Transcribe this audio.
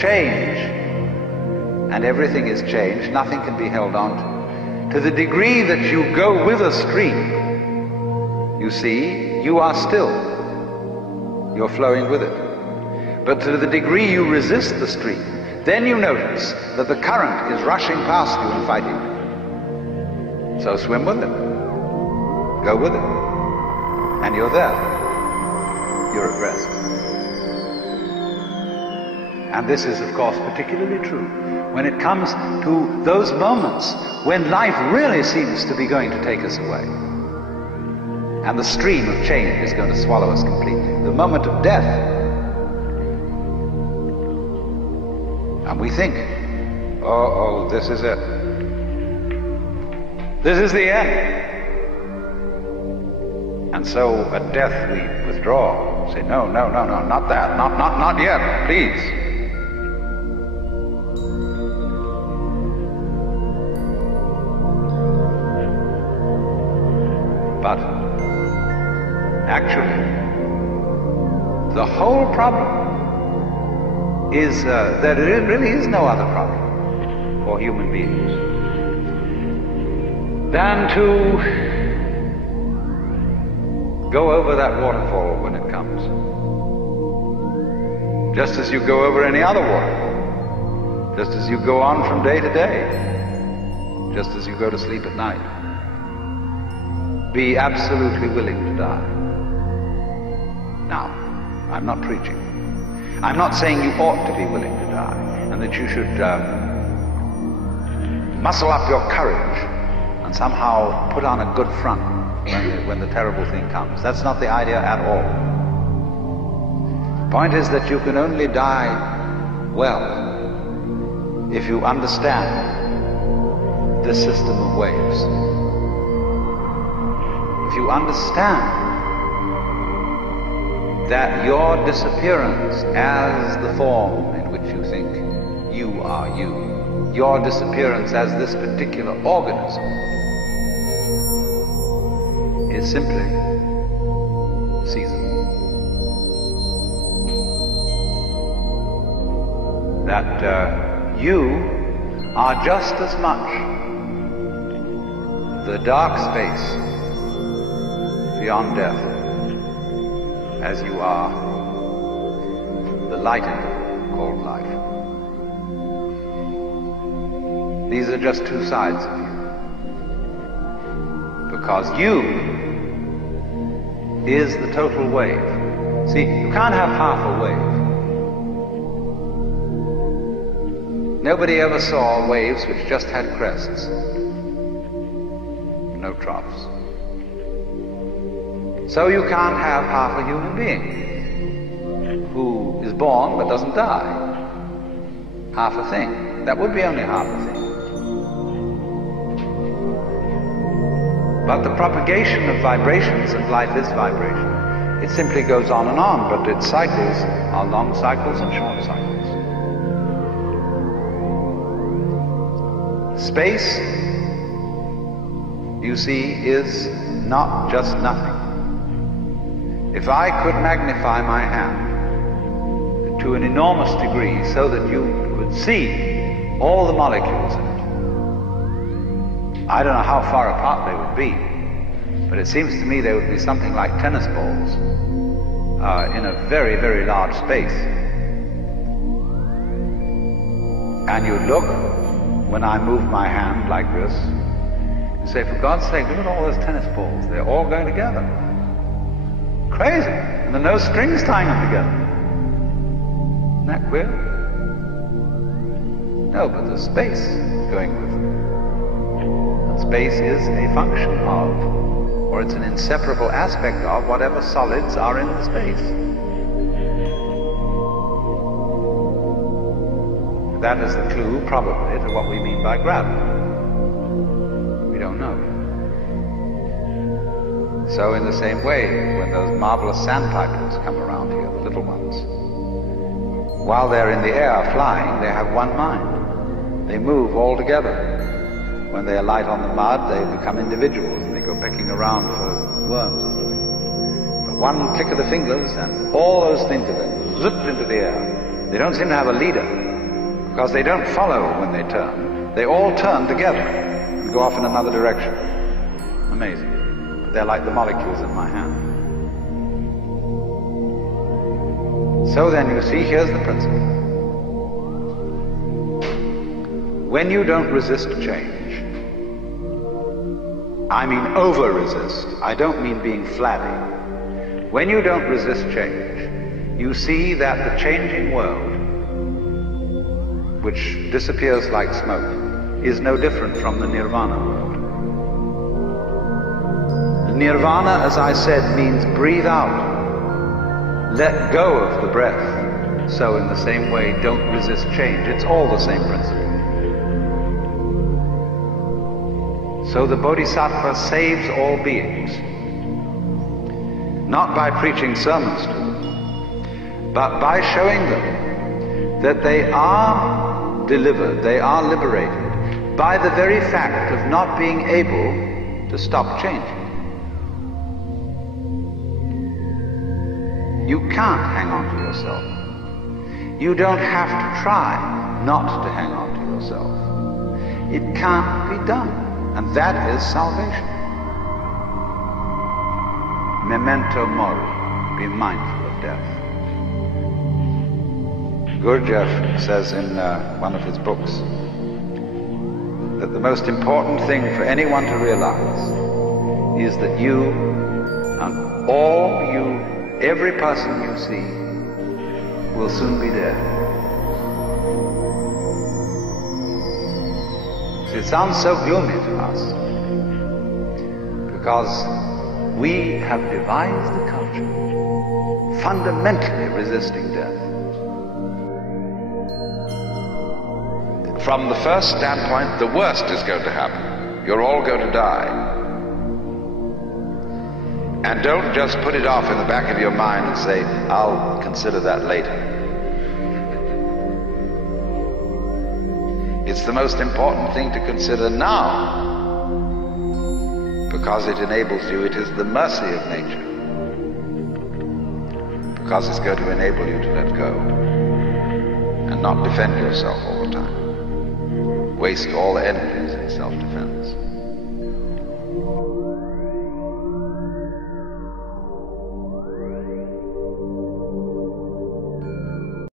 change, and everything is change, nothing can be held on to the degree that you go with a stream, you see, you are still. You're flowing with it. But to the degree you resist the stream, then you notice that the current is rushing past you and fighting you. So swim with it. Go with it. And you're there. You're at rest. And this is, of course, particularly true when it comes to those moments when life really seems to be going to take us away. And the stream of change is going to swallow us completely. The moment of death. And we think, oh, this is it. This is the end. And so at death we withdraw. Say, no, not that. Not yet, please. But actually, the whole problem is that there really is no other problem for human beings than to go over that waterfall when it comes. Just as you go over any other waterfall. Just as you go on from day to day. Just as you go to sleep at night. Be absolutely willing to die. Now, I'm not preaching. I'm not saying you ought to be willing to die, and that you should muscle up your courage and somehow put on a good front when the terrible thing comes. That's not the idea at all. The point is that you can only die well if you understand this system of waves. If you understand that your disappearance as the form in which you think you are you, your disappearance as this particular organism, is simply seasonal. That you are just as much the dark space beyond death as you are the light interval called life. These are just two sides of you. Because you is the total wave. See, you can't have half a wave. Nobody ever saw waves which just had crests, no troughs. So you can't have half a human being who is born but doesn't die. Half a thing. That would be only half a thing. But the propagation of vibrations, and life is vibration, it simply goes on, but its cycles are long cycles and short cycles. Space, you see, is not just nothing. If I could magnify my hand to an enormous degree so that you could see all the molecules in it, I don't know how far apart they would be, but it seems to me they would be something like tennis balls in a very, very large space. And you look, when I move my hand like this, you say, for God's sake, look at all those tennis balls. They're all going together. Crazy. And there are no strings tying them together. Isn't that queer? No, but there's space going with them. And space is a function of, or it's an inseparable aspect of, whatever solids are in the space. That is the clue, probably, to what we mean by gravity. We don't know. So in the same way, when those marvelous sandpipers come around here, the little ones, while they're in the air flying, they have one mind. They move all together. When they alight on the mud, they become individuals and they go pecking around for worms or something. But one click of the fingers and all those things are zipped into the air. They don't seem to have a leader. because they don't follow when they turn. They all turn together and go off in another direction. Amazing. But they're like the molecules in my hand. So then you see, here's the principle. When you don't resist change, I mean over-resist, I don't mean being flabby. When you don't resist change, you see that the changing world, which disappears like smoke, is no different from the nirvana world. Nirvana, as I said, means breathe out. Let go of the breath. So in the same way, don't resist change. It's all the same principle. So the Bodhisattva saves all beings, not by preaching sermons to them, but by showing them that they are delivered, they are liberated by the very fact of not being able to stop changing. You can't hang on to yourself. You don't have to try not to hang on to yourself. It can't be done. And that is salvation. Memento mori, be mindful of death. Gurdjieff says in one of his books that the most important thing for anyone to realize is that you and every person you see will soon be dead. It sounds so gloomy to us because we have devised a culture fundamentally resisting death. From the first standpoint, the worst is going to happen. You're all going to die. And don't just put it off in the back of your mind and say, I'll consider that later. It's the most important thing to consider now, because it enables you, it is the mercy of nature, because it's going to enable you to let go and not defend yourself all the time, waste all the energies in self-defense.